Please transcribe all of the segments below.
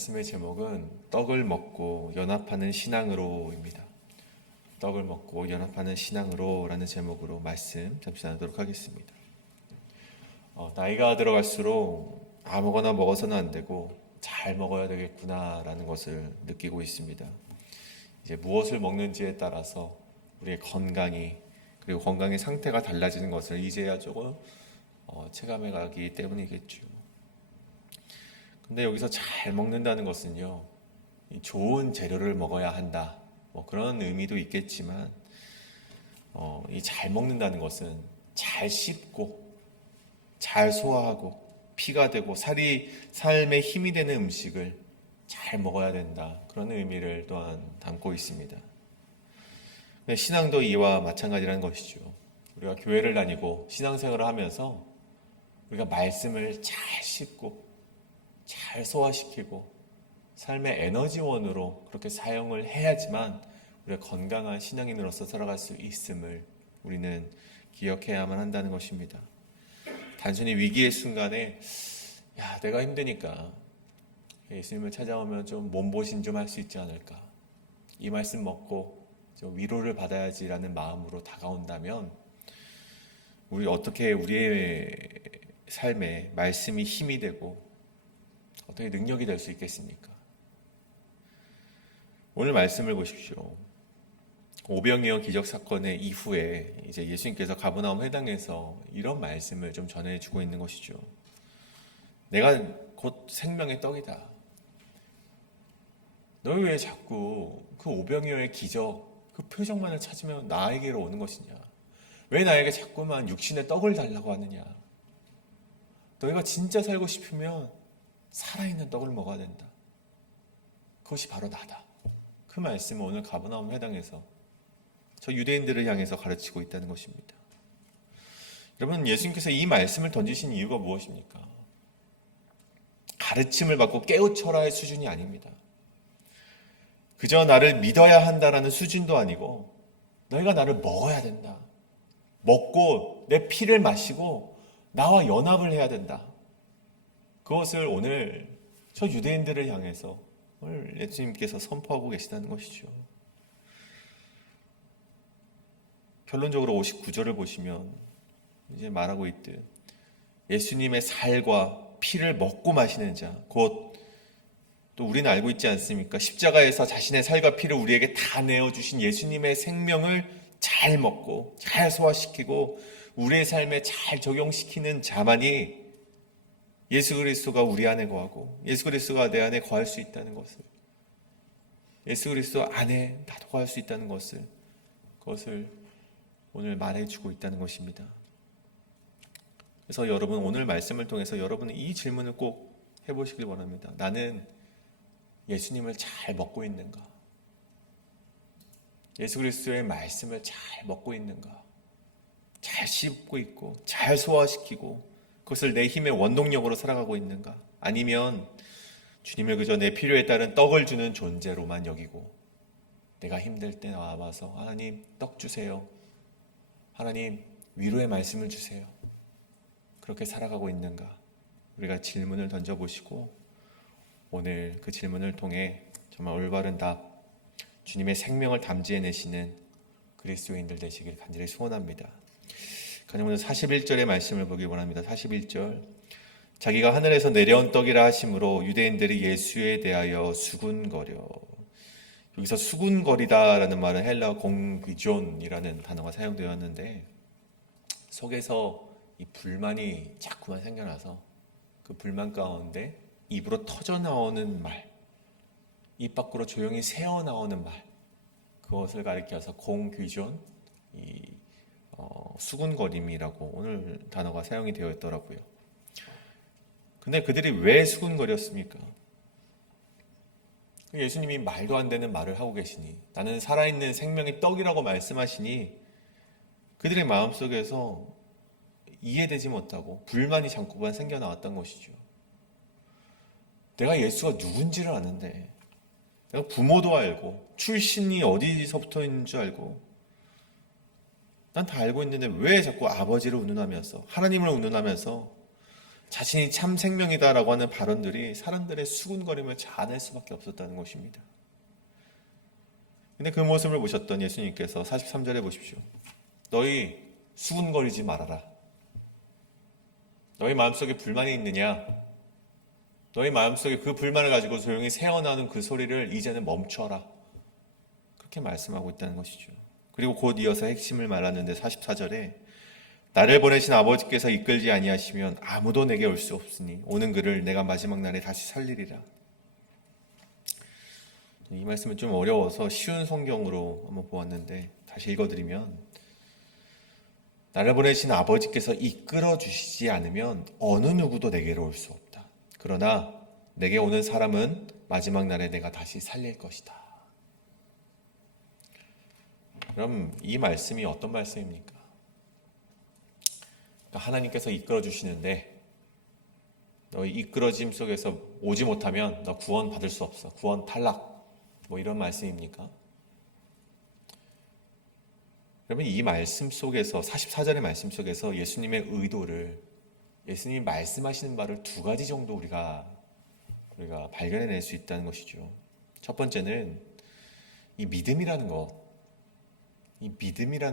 말씀의 제목은 떡을 먹고 연합하는 신앙으로입니다. 떡을 먹고 연합하는 신앙으로라는 제목으로 말씀 잠시 나누도록 하겠습니다. 나이가 들어갈수록 아무거나 먹어서는 안 되고 잘 먹어야 되겠구나라는 것을 느끼고 있습니다. 이제 무엇을 먹는지에 따라서 우리의 건강이 그리고 건강의 상태가 달라지는 것을 이제야 조금 체감해 가기 때문이겠죠. 근데 여기서 잘 먹는다는 것은요, 좋은 재료를 먹어야 한다, 그런 의미도 있겠지만, 이 잘 먹는다는 것은 잘 씹고, 잘 소화하고, 피가 되고, 삶의 힘이 되는 음식을 잘 먹어야 된다. 그런 의미를 또한 담고 있습니다. 신앙도 이와 마찬가지라는 것이죠. 우리가 교회를 다니고 신앙생활을 하면서 우리가 말씀을 잘 씹고, 잘 소화시키고 삶의 에너지원으로 그렇게 사용을 해야지만 우리가 건강한 신앙인으로서 살아갈 수 있음을 우리는 기억해야만 한다는 것입니다. 단순히 위기의 순간에 내가 힘드니까 예수님을 찾아오면 좀 몸보신 좀 할 수 있지 않을까, 이 말씀 먹고 좀 위로를 받아야지라는 마음으로 다가온다면 우리 어떻게 우리의 삶에 말씀이 힘이 되고 어떻게 능력이 될 수 있겠습니까? 오늘 말씀을 보십시오. 오병이어 기적 사건의 이후에 이제 예수님께서 가버나움 회당에서 이런 말씀을 좀 전해주고 있는 것이죠. 내가 곧 생명의 떡이다. 너희 왜 자꾸 그 오병이어의 기적, 그 표적만을 찾으면 나에게로 오는 것이냐? 왜 나에게 자꾸만 육신의 떡을 달라고 하느냐? 너희가 진짜 살고 싶으면 살아있는 떡을 먹어야 된다. 그것이 바로 나다. 그 말씀을 오늘 가버나움 회당에서 저 유대인들을 향해서 가르치고 있다는 것입니다. 여러분, 예수님께서 이 말씀을 던지신 이유가 무엇입니까? 가르침을 받고 깨우쳐라의 수준이 아닙니다. 그저 나를 믿어야 한다라는 수준도 아니고 너희가 나를 먹어야 된다. 먹고 내 피를 마시고 나와 연합을 해야 된다. 그것을 오늘 저 유대인들을 향해서 오늘 예수님께서 선포하고 계시다는 것이죠. 결론적으로 59절을 보시면 이제 말하고 있듯 예수님의 살과 피를 먹고 마시는 자, 곧 또 우리는 알고 있지 않습니까? 십자가에서 자신의 살과 피를 우리에게 다 내어주신 예수님의 생명을 잘 먹고 잘 소화시키고 우리의 삶에 잘 적용시키는 자만이 예수 그리스도가 우리 안에 거하고 예수 그리스도가 내 안에 거할 수 있다는 것을, 예수 그리스도 안에 나도 거할 수 있다는 것을, 그것을 오늘 말해주고 있다는 것입니다. 그래서 여러분, 오늘 말씀을 통해서 여러분은 이 질문을 꼭 해보시길 원합니다. 나는 예수님을 잘 먹고 있는가? 예수 그리스도의 말씀을 잘 먹고 있는가? 잘 씹고 있고 잘 소화시키고 그것을 내 힘의 원동력으로 살아가고 있는가? 아니면 주님을 그저 내 필요에 따른 떡을 주는 존재로만 여기고 내가 힘들 때 나와서 하나님 떡 주세요, 하나님 위로의 말씀을 주세요, 그렇게 살아가고 있는가? 우리가 질문을 던져보시고 오늘 그 질문을 통해 정말 올바른 답, 주님의 생명을 담지해내시는 그리스도인들 되시길 간절히 소원합니다. 오늘 41절의 말씀을 보기 원합니다. 41절, 자기가 하늘에서 내려온 떡이라 하심으로 유대인들이 예수에 대하여 수군거려. 여기서 수군거리다라는 말은 헬라 공귀존이라는 단어가 사용되었는데 속에서 이 불만이 자꾸만 생겨나서 그 불만 가운데 입으로 터져나오는 말, 입 밖으로 조용히 새어나오는 말, 그것을 가리켜서 공귀존, 수군거림이라고 오늘 단어가 사용이 되어 있더라고요. 근데 그들이 왜 수군거렸습니까? 예수님이 말도 안 되는 말을 하고 계시니, 나는 살아있는 생명의 떡이라고 말씀하시니 그들의 마음속에서 이해되지 못하고 불만이 잠깐만 생겨나왔던 것이죠. 내가 예수가 누군지를 아는데, 내가 부모도 알고 출신이 어디서부터 있는 줄 알고 난 다 알고 있는데 왜 자꾸 아버지를 운운하면서 하나님을 운운하면서 자신이 참 생명이다라고 하는 발언들이 사람들의 수군거림을 자아낼 수밖에 없었다는 것입니다. 근데 그 모습을 보셨던 예수님께서 43절에 보십시오. 너희 수군거리지 말아라. 너희 마음속에 불만이 있느냐? 너희 마음속에 그 불만을 가지고 조용히 새어나오는 그 소리를 이제는 멈춰라. 그렇게 말씀하고 있다는 것이죠. 그리고 곧 이어서 핵심을 말하는데 44절에 나를 보내신 아버지께서 이끌지 아니하시면 아무도 내게 올 수 없으니 오는 그를 내가 마지막 날에 다시 살리리라. 이 말씀은 좀 어려워서 쉬운 성경으로 한번 보았는데 다시 읽어드리면 나를 보내신 아버지께서 이끌어 주시지 않으면 어느 누구도 내게로 올 수 없다. 그러나 내게 오는 사람은 마지막 날에 내가 다시 살릴 것이다. 그럼 이 말씀이 어떤 말씀입니까? 그러니까 하나님께서 이끌어 주시는데 너희 이끌어짐 속에서 오지 못하면 너 구원 받을 수 없어. 구원 탈락. 뭐 이런 말씀입니까? 그러면 이 말씀 속에서 44절의 말씀 속에서 예수님의 의도를 예수님이 말씀하시는 바를 두 가지 정도 우리가 발견해낼 수 있다는 것이죠. 첫 번째는 이 믿음이라는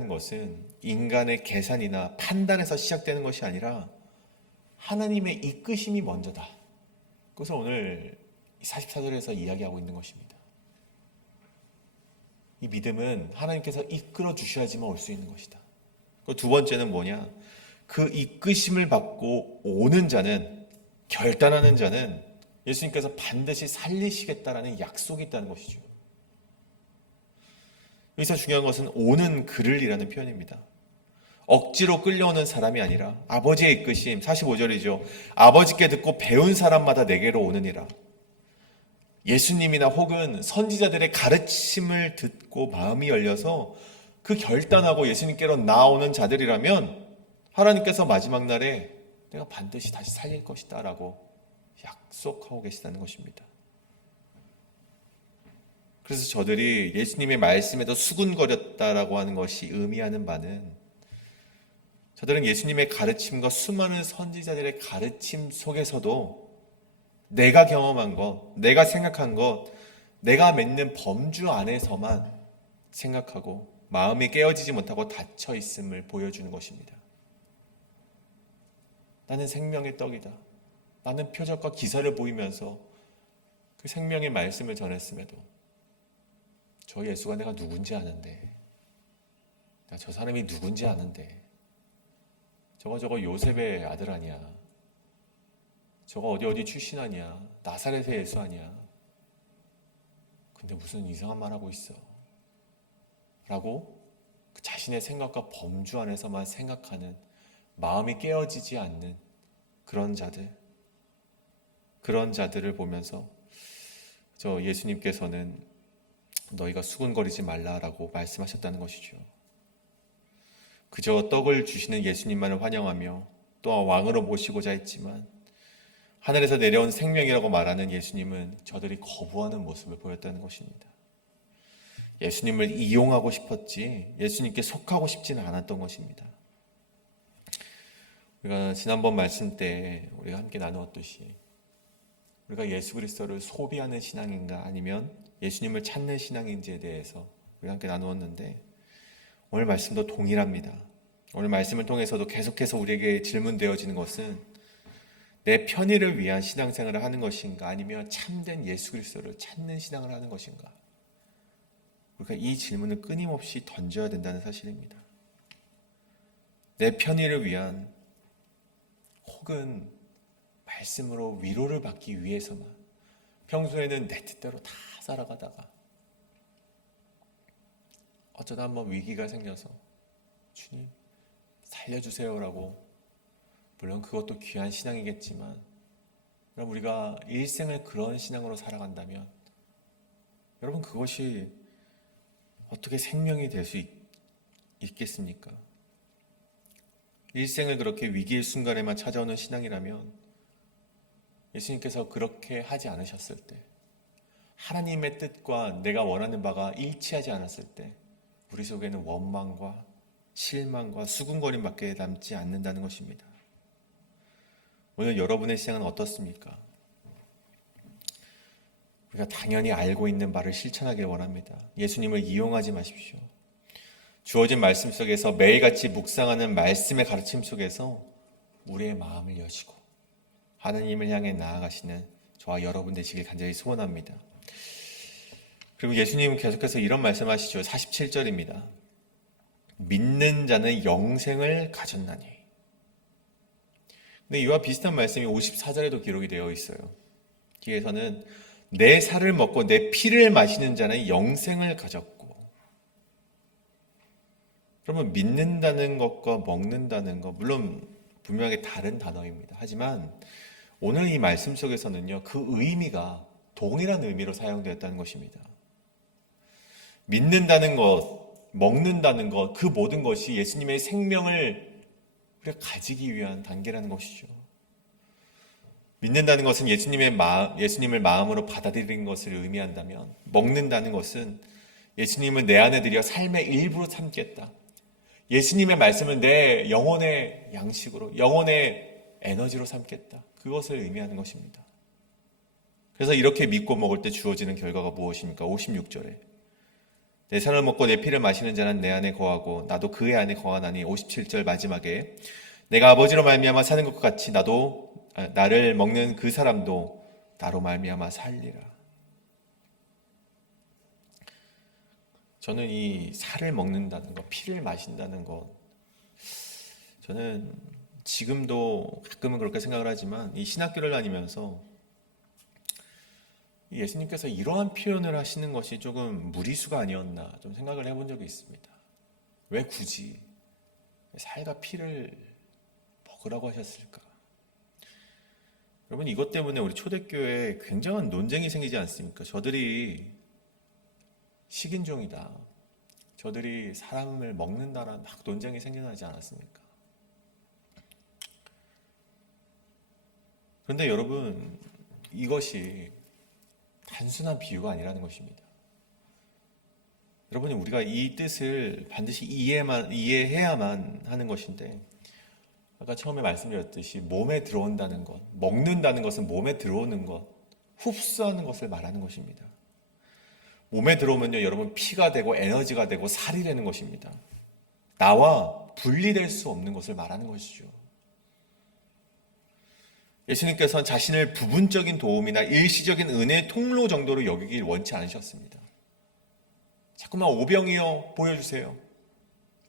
것은 인간의 계산이나 판단에서 시작되는 것이 아니라 하나님의 이끄심이 먼저다. 그것을 오늘 44절에서 이야기하고 있는 것입니다. 이 믿음은 하나님께서 이끌어 주셔야지만 올 수 있는 것이다. 두 번째는 뭐냐? 그 이끄심을 받고 오는 자는, 결단하는 자는 예수님께서 반드시 살리시겠다라는 약속이 있다는 것이죠. 여기서 중요한 것은 오는 그를이라는 표현입니다. 억지로 끌려오는 사람이 아니라 아버지의 이끄심, 45절이죠. 아버지께 듣고 배운 사람마다 내게로 오느니라. 예수님이나 혹은 선지자들의 가르침을 듣고 마음이 열려서 그 결단하고 예수님께로 나오는 자들이라면 하나님께서 마지막 날에 내가 반드시 다시 살릴 것이다 라고 약속하고 계시다는 것입니다. 그래서 저들이 예수님의 말씀에도 수군거렸다라고 하는 것이 의미하는 바는 저들은 예수님의 가르침과 수많은 선지자들의 가르침 속에서도 내가 경험한 것, 내가 생각한 것, 내가 맺는 범주 안에서만 생각하고 마음이 깨어지지 못하고 닫혀 있음을 보여주는 것입니다. 나는 생명의 떡이다. 나는 표적과 기사를 보이면서 그 생명의 말씀을 전했음에도 저 예수가 내가 누군지 아는데, 나 저 사람이 누군지 아는데, 저거 요셉의 아들 아니야. 저거 어디 출신 아니야. 나사렛의 예수 아니야. 근데 무슨 이상한 말 하고 있어. 라고 그 자신의 생각과 범주 안에서만 생각하는, 마음이 깨어지지 않는 그런 자들을 보면서 저 예수님께서는 너희가 수군거리지 말라라고 말씀하셨다는 것이죠. 그저 떡을 주시는 예수님만을 환영하며 또 왕으로 모시고자 했지만 하늘에서 내려온 생명이라고 말하는 예수님은 저들이 거부하는 모습을 보였다는 것입니다. 예수님을 이용하고 싶었지 예수님께 속하고 싶지는 않았던 것입니다. 우리가 지난번 말씀 때 우리가 함께 나누었듯이 우리가 예수 그리스도를 소비하는 신앙인가 아니면 예수님을 찾는 신앙인지에 대해서 우리가 함께 나누었는데 오늘 말씀도 동일합니다. 오늘 말씀을 통해서도 계속해서 우리에게 질문되어지는 것은 내 편의를 위한 신앙생활을 하는 것인가 아니면 참된 예수 그리스도를 찾는 신앙을 하는 것인가, 우리가 이 질문을 끊임없이 던져야 된다는 사실입니다. 내 편의를 위한 혹은 말씀으로 위로를 받기 위해서만 평소에는 내 뜻대로 다 살아가다가 어쩌다 한번 위기가 생겨서 주님 살려주세요라고, 물론 그것도 귀한 신앙이겠지만 그럼 우리가 일생을 그런 신앙으로 살아간다면 여러분 그것이 어떻게 생명이 될 수 있겠습니까? 일생을 그렇게 위기의 순간에만 찾아오는 신앙이라면 예수님께서 그렇게 하지 않으셨을 때, 하나님의 뜻과 내가 원하는 바가 일치하지 않았을 때 우리 속에는 원망과 실망과 수군거림밖에 남지 않는다는 것입니다. 오늘 여러분의 신앙은 어떻습니까? 우리가 당연히 알고 있는 바를 실천하길 원합니다. 예수님을 이용하지 마십시오. 주어진 말씀 속에서 매일같이 묵상하는 말씀의 가르침 속에서 우리의 마음을 여시고 하나님을 향해 나아가시는 저와 여러분 되시길 간절히 소원합니다. 그리고 예수님은 계속해서 이런 말씀하시죠. 47절입니다. 믿는 자는 영생을 가졌나니. 근데 이와 비슷한 말씀이 54절에도 기록이 되어 있어요. 뒤에서는 내 살을 먹고 내 피를 마시는 자는 영생을 가졌고. 그러면 믿는다는 것과 먹는다는 것, 물론 분명하게 다른 단어입니다. 하지만 오늘 이 말씀 속에서는요, 그 의미가 동일한 의미로 사용되었다는 것입니다. 믿는다는 것, 먹는다는 것, 그 모든 것이 예수님의 생명을 우리가 가지기 위한 단계라는 것이죠. 믿는다는 것은 예수님을 마음으로 받아들이는 것을 의미한다면, 먹는다는 것은 예수님을 내 안에 들여 삶의 일부로 삼겠다. 예수님의 말씀을 내 영혼의 양식으로, 영혼의 에너지로 삼겠다. 그것을 의미하는 것입니다. 그래서 이렇게 믿고 먹을 때 주어지는 결과가 무엇입니까? 56절에 내 살을 먹고 내 피를 마시는 자는 내 안에 거하고 나도 그의 안에 거하나니. 57절 마지막에 내가 아버지로 말미암아 사는 것과 같이 나를 먹는 그 사람도 나로 말미암아 살리라. 저는 이 살을 먹는다는 것, 피를 마신다는 것, 저는 지금도 가끔은 그렇게 생각을 하지만 이 신학교를 다니면서 예수님께서 이러한 표현을 하시는 것이 조금 무리수가 아니었나 좀 생각을 해본 적이 있습니다. 왜 굳이 살과 피를 먹으라고 하셨을까? 여러분, 이것 때문에 우리 초대교회에 굉장한 논쟁이 생기지 않습니까? 저들이 식인종이다, 저들이 사람을 먹는다라는 막 논쟁이 생겨나지 않았습니까? 그런데 여러분, 이것이 단순한 비유가 아니라는 것입니다. 여러분이 우리가 이 뜻을 반드시 이해해야만 하는 것인데, 아까 처음에 말씀드렸듯이 몸에 들어온다는 것, 먹는다는 것은 몸에 들어오는 것, 흡수하는 것을 말하는 것입니다. 몸에 들어오면요, 여러분, 피가 되고 에너지가 되고 살이 되는 것입니다. 나와 분리될 수 없는 것을 말하는 것이죠. 예수님께서는 자신을 부분적인 도움이나 일시적인 은혜의 통로 정도로 여기길 원치 않으셨습니다. 자꾸만 오병이어 보여주세요.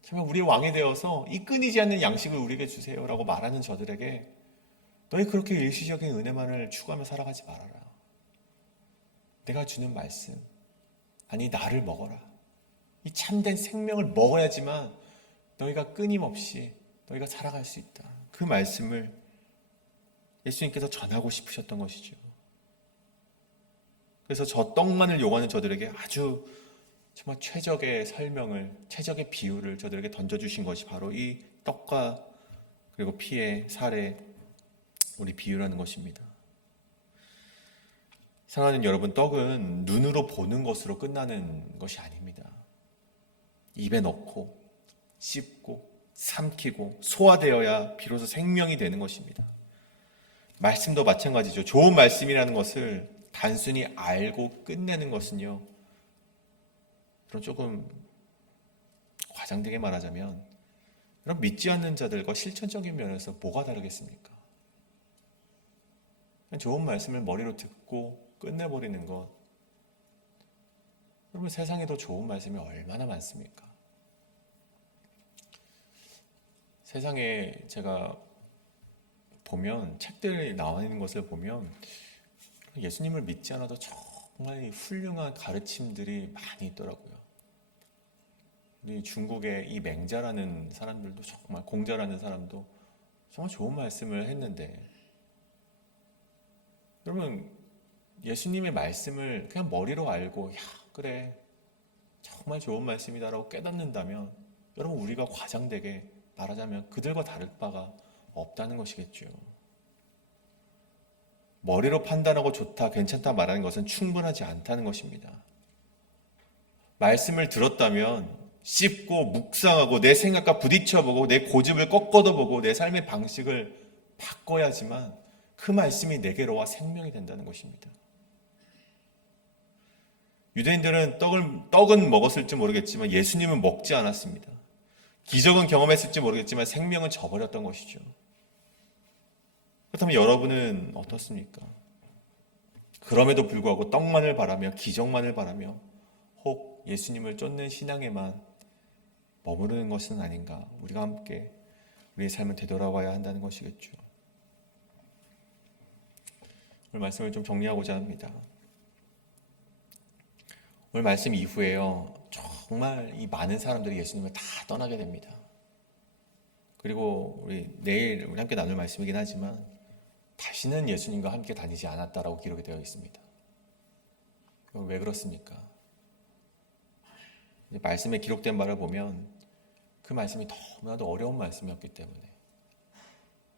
정말 우리의 왕이 되어서 이 끊이지 않는 양식을 우리에게 주세요 라고 말하는 저들에게 너희 그렇게 일시적인 은혜만을 추구하며 살아가지 말아라. 내가 주는 말씀, 아니 나를 먹어라. 이 참된 생명을 먹어야지만 너희가 끊임없이 너희가 살아갈 수 있다. 그 말씀을 예수님께서 전하고 싶으셨던 것이죠. 그래서 저 떡만을 요구하는 저들에게 아주 정말 최적의 설명을, 최적의 비유를 저들에게 던져주신 것이 바로 이 떡과 그리고 피의 살의 우리 비유라는 것입니다. 사랑하는 여러분, 떡은 눈으로 보는 것으로 끝나는 것이 아닙니다. 입에 넣고 씹고 삼키고 소화되어야 비로소 생명이 되는 것입니다. 말씀도 마찬가지죠. 좋은 말씀이라는 것을 단순히 알고 끝내는 것은요, 그럼 조금 과장되게 말하자면 그럼 믿지 않는 자들과 실천적인 면에서 뭐가 다르겠습니까? 좋은 말씀을 머리로 듣고 끝내버리는 것, 여러분, 세상에도 좋은 말씀이 얼마나 많습니까? 세상에 제가 보면, 책들이 나와 있는 것을 보면 예수님을 믿지 않아도 정말 훌륭한 가르침들이 많이 있더라고요. 우리 중국의 이 맹자라는 사람들도, 정말 공자라는 사람도 정말 좋은 말씀을 했는데, 여러분, 예수님의 말씀을 그냥 머리로 알고 야 그래 정말 좋은 말씀이다라고 깨닫는다면, 여러분, 우리가 과장되게 말하자면 그들과 다를 바가 없다는 것이겠죠. 머리로 판단하고 좋다, 괜찮다 말하는 것은 충분하지 않다는 것입니다. 말씀을 들었다면 씹고 묵상하고 내 생각과 부딪혀보고 내 고집을 꺾어도 보고 내 삶의 방식을 바꿔야지만 그 말씀이 내게로와 생명이 된다는 것입니다. 유대인들은 떡은 먹었을지 모르겠지만 예수님은 먹지 않았습니다. 기적은 경험했을지 모르겠지만 생명은 저버렸던 것이죠. 그렇다면 여러분은 어떻습니까? 그럼에도 불구하고 떡만을 바라며 기적만을 바라며 혹 예수님을 쫓는 신앙에만 머무르는 것은 아닌가? 우리가 함께 우리의 삶을 되돌아봐야 한다는 것이겠죠. 오늘 말씀을 좀 정리하고자 합니다. 오늘 말씀 이후에요, 정말 이 많은 사람들이 예수님을 다 떠나게 됩니다. 그리고 내일 우리 함께 나눌 말씀이긴 하지만 다시는 예수님과 함께 다니지 않았다라고 기록이 되어 있습니다. 왜 그렇습니까? 말씀에 기록된 말을 보면 그 말씀이 너무나도 어려운 말씀이었기 때문에,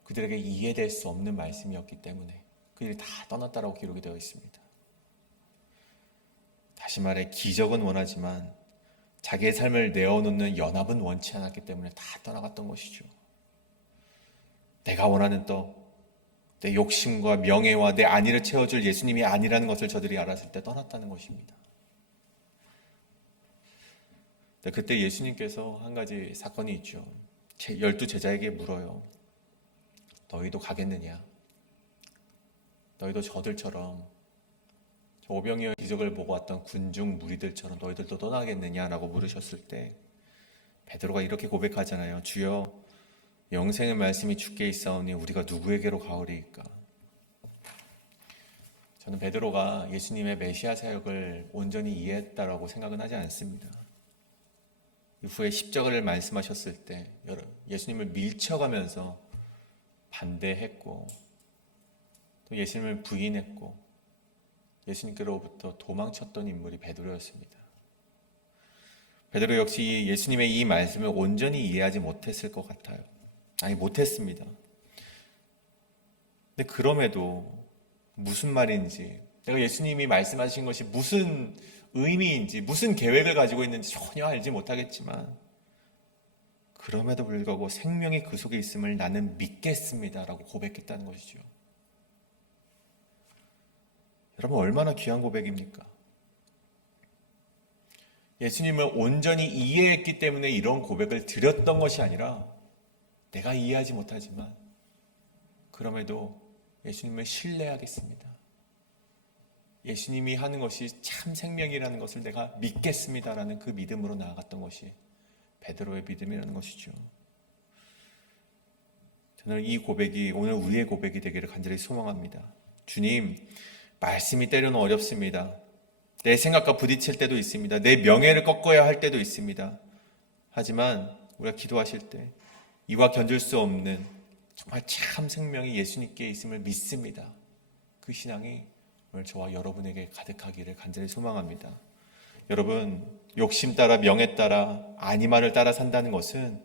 그들에게 이해될 수 없는 말씀이었기 때문에 그들이 다 떠났다라고 기록이 되어 있습니다. 다시 말해 기적은 원하지만 자기의 삶을 내어놓는 연합은 원치 않았기 때문에 다 떠나갔던 것이죠. 내가 원하는 떡, 내 욕심과 명예와 내 안위를 채워줄 예수님이 아니라는 것을 저들이 알았을 때 떠났다는 것입니다. 그때 예수님께서 한 가지 사건이 있죠. 12제자에게 물어요. 너희도 가겠느냐? 너희도 저들처럼 저 오병이어 기적을 보고 왔던 군중 무리들처럼 너희들도 떠나겠느냐라고 물으셨을 때 베드로가 이렇게 고백하잖아요. 주여, 영생의 말씀이 주께 있사오니 우리가 누구에게로 가오리이까? 저는 베드로가 예수님의 메시아 사역을 온전히 이해했다라고 생각은 하지 않습니다. 이후에 십자가를 말씀하셨을 때 예수님을 밀쳐가면서 반대했고 또 예수님을 부인했고 예수님께로부터 도망쳤던 인물이 베드로였습니다. 베드로 역시 예수님의 이 말씀을 온전히 이해하지 못했을 것 같아요. 아니, 못했습니다. 근데 그럼에도 무슨 말인지, 내가 예수님이 말씀하신 것이 무슨 의미인지, 무슨 계획을 가지고 있는지 전혀 알지 못하겠지만 그럼에도 불구하고 생명이 그 속에 있음을 나는 믿겠습니다 라고 고백했다는 것이죠. 여러분, 얼마나 귀한 고백입니까? 예수님을 온전히 이해했기 때문에 이런 고백을 드렸던 것이 아니라 내가 이해하지 못하지만 그럼에도 예수님을 신뢰하겠습니다. 예수님이 하는 것이 참 생명이라는 것을 내가 믿겠습니다라는 그 믿음으로 나아갔던 것이 베드로의 믿음이라는 것이죠. 저는 이 고백이 오늘 우리의 고백이 되기를 간절히 소망합니다. 주님, 말씀이 때로는 어렵습니다. 내 생각과 부딪힐 때도 있습니다. 내 명예를 꺾어야 할 때도 있습니다. 하지만 우리가 기도하실 때 이와 견딜 수 없는 정말 참 생명이 예수님께 있음을 믿습니다. 그 신앙이 오늘 저와 여러분에게 가득하기를 간절히 소망합니다. 여러분, 욕심 따라 명예 따라 아니만을 따라 산다는 것은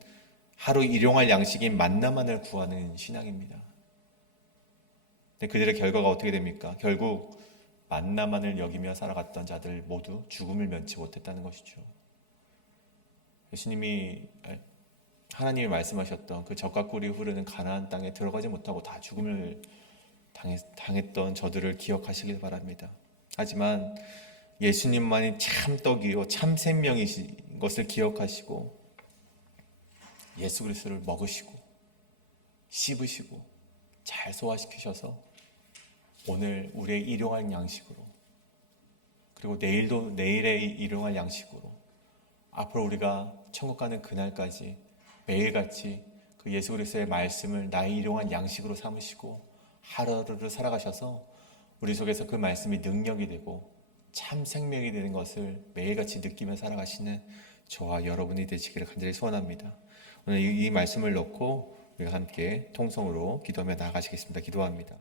하루 일용할 양식인 만나만을 구하는 신앙입니다. 근데 그들의 결과가 어떻게 됩니까? 결국 만나만을 여기며 살아갔던 자들 모두 죽음을 면치 못했다는 것이죠. 하나님이 말씀하셨던 그 젖과 꿀이 흐르는 가나안 땅에 들어가지 못하고 다 죽음을 당했던 저들을 기억하시길 바랍니다. 하지만 예수님만이 참 떡이요 참 생명이신 것을 기억하시고 예수 그리스도를 먹으시고 씹으시고 잘 소화시키셔서 오늘 우리의 일용할 양식으로, 그리고 내일의 일용할 양식으로, 앞으로 우리가 천국 가는 그날까지 매일같이 그 예수 그리스도의 말씀을 나의 일용할 양식으로 삼으시고 하루하루를 살아가셔서 우리 속에서 그 말씀이 능력이 되고 참 생명이 되는 것을 매일같이 느끼며 살아가시는 저와 여러분이 되시기를 간절히 소원합니다. 오늘 이 말씀을 놓고 우리가 함께 통성으로 기도하며 나아가시겠습니다. 기도합니다.